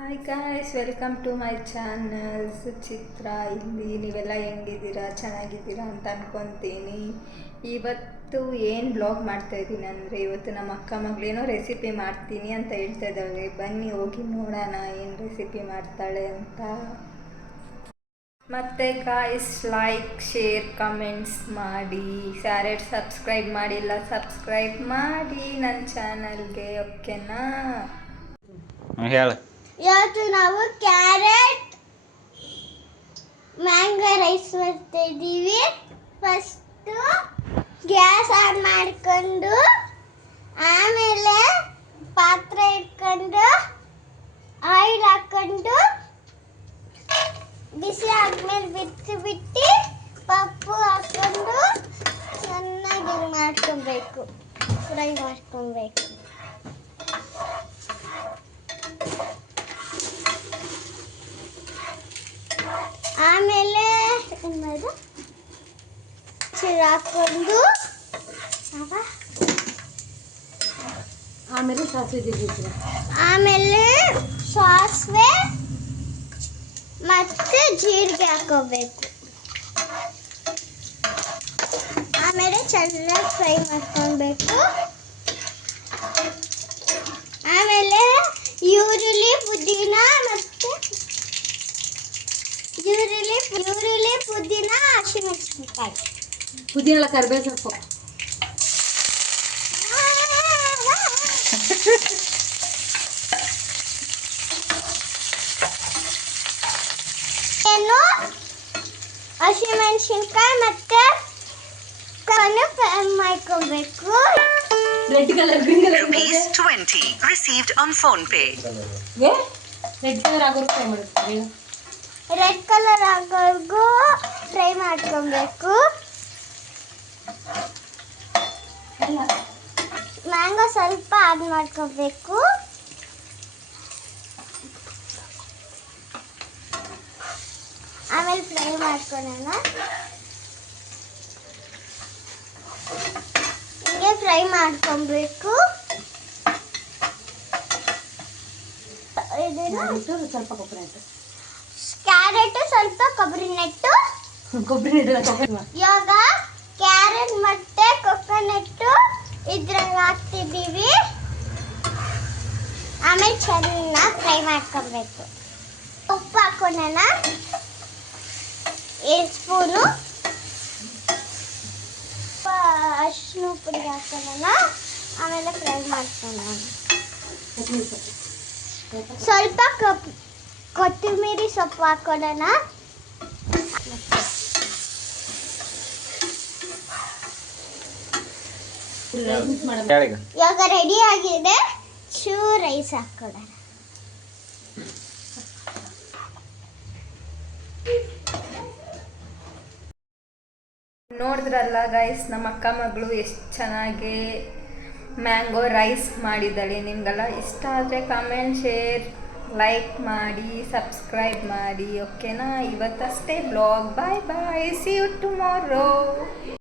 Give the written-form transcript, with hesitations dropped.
Hi guys, welcome to my channel Suchitra. ಇಲ್ಲಿ ನೀವೆಲ್ಲ ಹೆಂಗಿದ್ದೀರಾ, ಚೆನ್ನಾಗಿದ್ದೀರಾ ಅಂತ ಅನ್ಕೊತೀನಿ. ಇವತ್ತು ಏನು ಬ್ಲಾಗ್ ಮಾಡ್ತಾಯಿದ್ದೀನಿ ಅಂದರೆ, ಇವತ್ತು ನಮ್ಮ ಅಕ್ಕ ಮಗಳೇನೋ ರೆಸಿಪಿ ಮಾಡ್ತೀನಿ ಅಂತ ಹೇಳ್ತಾ ಇದ್ದಾಳೆ. ಬನ್ನಿ ಹೋಗಿ ನೋಡೋಣ ಏನು ರೆಸಿಪಿ ಮಾಡ್ತಾಳೆ ಅಂತ. ಮತ್ತು ಗಾಯ್ಸ್, ಲೈಕ್, ಶೇರ್, ಕಮೆಂಟ್ಸ್ ಮಾಡಿ. ಯಾರ್ಯಾರು ಸಬ್ಸ್ಕ್ರೈಬ್ ಮಾಡಿಲ್ಲ ಸಬ್ಸ್ಕ್ರೈಬ್ ಮಾಡಿ ನನ್ನ ಚಾನಲ್ಗೆ, ಓಕೆನಾ? ಹೇಳ. ಇವತ್ತು ನಾವು ಕ್ಯಾರೆಟ್ ಮ್ಯಾಂಗೋ ರೈಸ್ ಮಾಡ್ತಾ ಇದ್ದೀವಿ. ಫಸ್ಟು ಗ್ಯಾಸ್ ಆನ್ ಮಾಡ್ಕೊಂಡು ಆಮೇಲೆ ಪಾತ್ರೆ ಇಟ್ಕೊಂಡು ಆಯಿಲ್ ಹಾಕ್ಕೊಂಡು ಬಿಸಿ ಆದ್ಮೇಲೆ ಬಿಟ್ಟು ಪಪ್ಪು ಹಾಕ್ಕೊಂಡು ಚೆನ್ನಾಗಿ ಮಾಡ್ಕೊಬೇಕು, ಫ್ರೈ ಮಾಡ್ಕೊಬೇಕು. ಆಮೇಲೆ ಏನು ಮಾಡೋದು, ಹಾಕೊಂಡು ಆಮೇಲೆ ಸಾಸಿವೆ ಮತ್ತು ಜೀರಿಗೆ ಹಾಕೋಬೇಕು. ಆಮೇಲೆ ಚೆನ್ನಾಗಿ ಫ್ರೈ ಮಾಡ್ಕೊಬೇಕು. ಆಮೇಲೆ ಈರುಳ್ಳಿ, ಪುದೀನ ಮತ್ತು ಈರುಳ್ಳಿ ಪುದೀನ, ಹಸಿಮೆಣಸಿನಕಾಯಿ, ಪುದೀನ ಕರಿಬೇವು ಸೊಪ್ಪು, ಹಸಿಮೆಣಸಿನಕಾಯಿ ಮತ್ತೆ ಮಾಡ್ಕೊಬೇಕು. Red colour, green colour, ₹20 received on phone pay. Red colour ಆಗೋರು ಫ್ರೈ ಮಾಡ್ತೀವಿ. ರೆಡ್ ಕಲರ್ ಆಗೋವರೆಗೂ ಫ್ರೈ ಮಾಡ್ಕೊಬೇಕು. ಮ್ಯಾಂಗೋ ಸ್ವಲ್ಪ ಆಡ್ ಮಾಡ್ಕೋಬೇಕು. ಆಮೇಲೆ ಫ್ರೈ ಮಾಡ್ಕೊಳ್ಳೋಣ. ಹಿಂಗೆ ಫ್ರೈ ಮಾಡ್ಕೊಬೇಕು. ಸ್ವಲ್ಪ ಕೊಬ್ಬರಿ ಹಿಟ್ಟು, ಕ್ಯಾರೆಟ್, ಸ್ವಲ್ಪ ಕೊಬ್ಬರಿ ನೆಟ್ಟು. ಇವಾಗ ಕ್ಯಾರೆಟ್ ಮತ್ತೆ ಕೊಕೊನೆಟ್ ಇದ್ರಲ್ಲಿ ಹಾಕ್ತಿದ್ದೀವಿ. ಆಮೇಲೆ ಚೆನ್ನಾಗಿ ಫ್ರೈ ಮಾಡ್ಕೊಬೇಕು. ಉಪ್ಪು ಹಾಕೋಣ, 2 ಸ್ಪೂನು ಅರಿಶಿನ ಪುಡಿ ಹಾಕೋಣ. ಆಮೇಲೆ ಫ್ರೈ ಮಾಡ್ಕೊಳ್ಳೋಣ. ಸ್ವಲ್ಪ ಕೊತ್ತಂಬರಿ ಸೊಪ್ಪು ಹಾಕೋಣ. ಇವಾಗ ರೆಡಿ ಆಗಿದೆ. ರೈಸ್ ಹಾಕೋಣ. ನೋಡಿದ್ರಲ್ಲ ಗೈಸ್, ನಮ್ಮ ಅಕ್ಕ ಮಗಳು ಎಷ್ಟು ಚೆನ್ನಾಗಿ ಮ್ಯಾಂಗೋ ರೈಸ್ ಮಾಡಿದ್ದಾಳೆ. ನಿಮಗೆಲ್ಲ ಇಷ್ಟ ಆದರೆ ಕಮೆಂಟ್, ಶೇರ್, ಲೈಕ್ ಮಾಡಿ, ಸಬ್ಸ್ಕ್ರೈಬ್ ಮಾಡಿ, ಓಕೆನಾ? ಇವತ್ತಷ್ಟೇ blog. Bye bye, see you tomorrow.